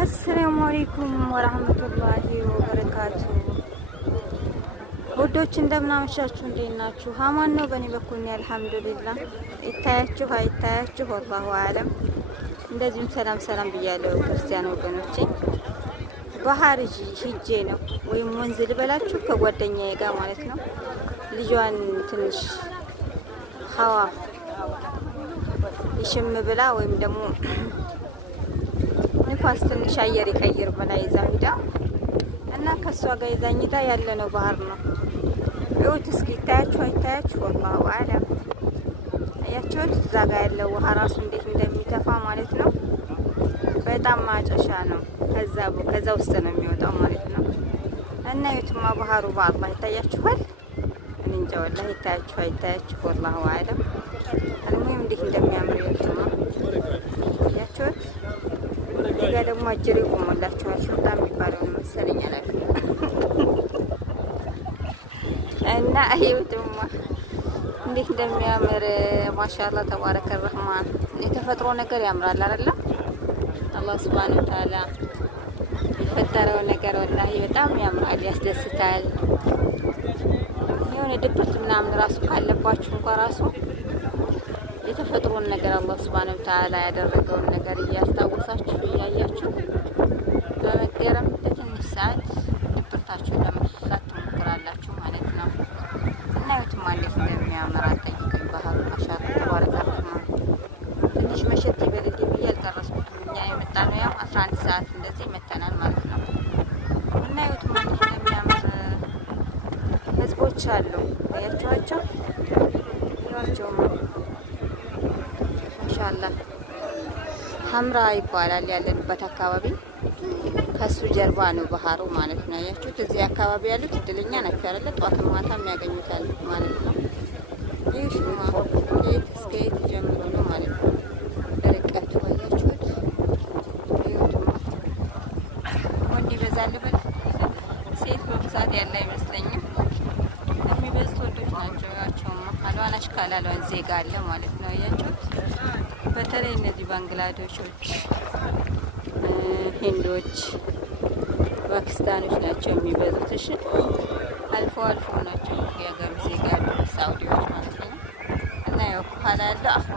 አሰላሙ አለይኩም ወራህመቱላሂ ወበረካቱ። ውዶች እንደምናመሻችሁ፣ እንዴት ናችሁ? አማን ነው በእኔ በኩል ነው አልሐምዱሊላህ። ይታያችሁ አይታያችሁ ወላሁ አለም። እንደዚሁም ሰላም ሰላም ብያለሁ ክርስቲያን ወገኖቼ። ባህር ሂጄ ነው ወይም ወንዝ ልበላችሁ ከጓደኛዬ ጋር ማለት ነው። ልጇን ትንሽ ሀዋ ይሽም ብላ ወይም ደግሞ ንፋስ ትንሽ አየር ይቀይር ብላ ይዛ ሂዳ እና ከሷ ጋር ይዛኝታ ያለ ነው ባህር ነው። ይኸውት እስኪ ይታያችሁ አይታያችሁ ወላሁ አለም። አያችሁት? እዛ ጋር ያለው ውሃ ራሱ እንዴት እንደሚተፋ ማለት ነው። በጣም ማጨሻ ነው። ከዛ ውስጥ ነው የሚወጣው ማለት ነው። እና የትማ ባህሩ በአላህ ይታያችኋል። እኔ እንጃ ወላሂ ይታያችሁ አይታያችሁ ወላሁ አለም። አልሙሂም እንዴት እንደሚያምር የትማ ያችሁት። እዚህ ጋር ደግሞ አጅሬ ቆሞላችኋል። ሹርጣ የሚባለው መሰለኝ አላውቅም። እና ይኸውትማ እንዴት እንደሚያምር ማሻአላህ ተባረከ ረህማን። የተፈጥሮ ነገር ያምራል አይደለም? አላህ ሱብሃነሁ ወተዓላ የፈጠረው ነገር ወላሂ በጣም ያምራል፣ ያስደስታል። የሆነ ድብርት ምናምን ራሱ ካለባችሁ እንኳን ራሱ የተፈጥሮን ነገር አላህ ሱብሃነሁ ወተዓላ ያደረገውን ነገር እያስታወሳችሁ እያያችሁ በመገረም ለትንሽ ሰዓት ድብርታችሁን ለመፍታት ትሞክራላችሁ ማለት ነው። እና የትማ እንዴት እንደሚያምር አጠይቀኝ ባህሩ ማሻአላህ ተባረከ ረህማን። ትንሽ መሸት ይበልልኝ ብዬ አልደረስኩትም። እኛ የመጣ ነው ያው 11 ሰዓት እንደዚህ መተናል ማለት ነው። እና የትማ እንዴት እንደሚያምር ህዝቦች አሉ አያችኋቸው? ይዋቸውማ ማሻአላህ ሀምራ ይባላል ያለንበት አካባቢ። ከሱ ጀርባ ነው ባህሩ ማለት ነው። ያያችሁት? እዚህ አካባቢ ያሉት እድለኛ ናቸው አይደለ? ጧት ማታም ያገኙታል ማለት ነው። ይህማ ከየት እስከ የት ጀምሮ ነው ማለት ነው ርቀቱ። አያችሁት? ይሁትማ ወንድ ይበዛል ብል ሴት በብዛት ያለ አይመስለኝም። የሚበዙት ወንዶች ናቸው። ያቸውማ አልዋን አሽካል አልዋን ዜጋ አለ ማለት ነው። አያችሁት? በተለይ እነዚህ ባንግላዴሾች፣ ሂንዶች፣ ፓኪስታኖች ናቸው የሚበዙት። እሺ አልፎ አልፎ ናቸው የሀገሩ ዜጋ ያሉ ሳውዲዎች ማለት ነው። እና ያው ከኋላ ያለው አፍሮ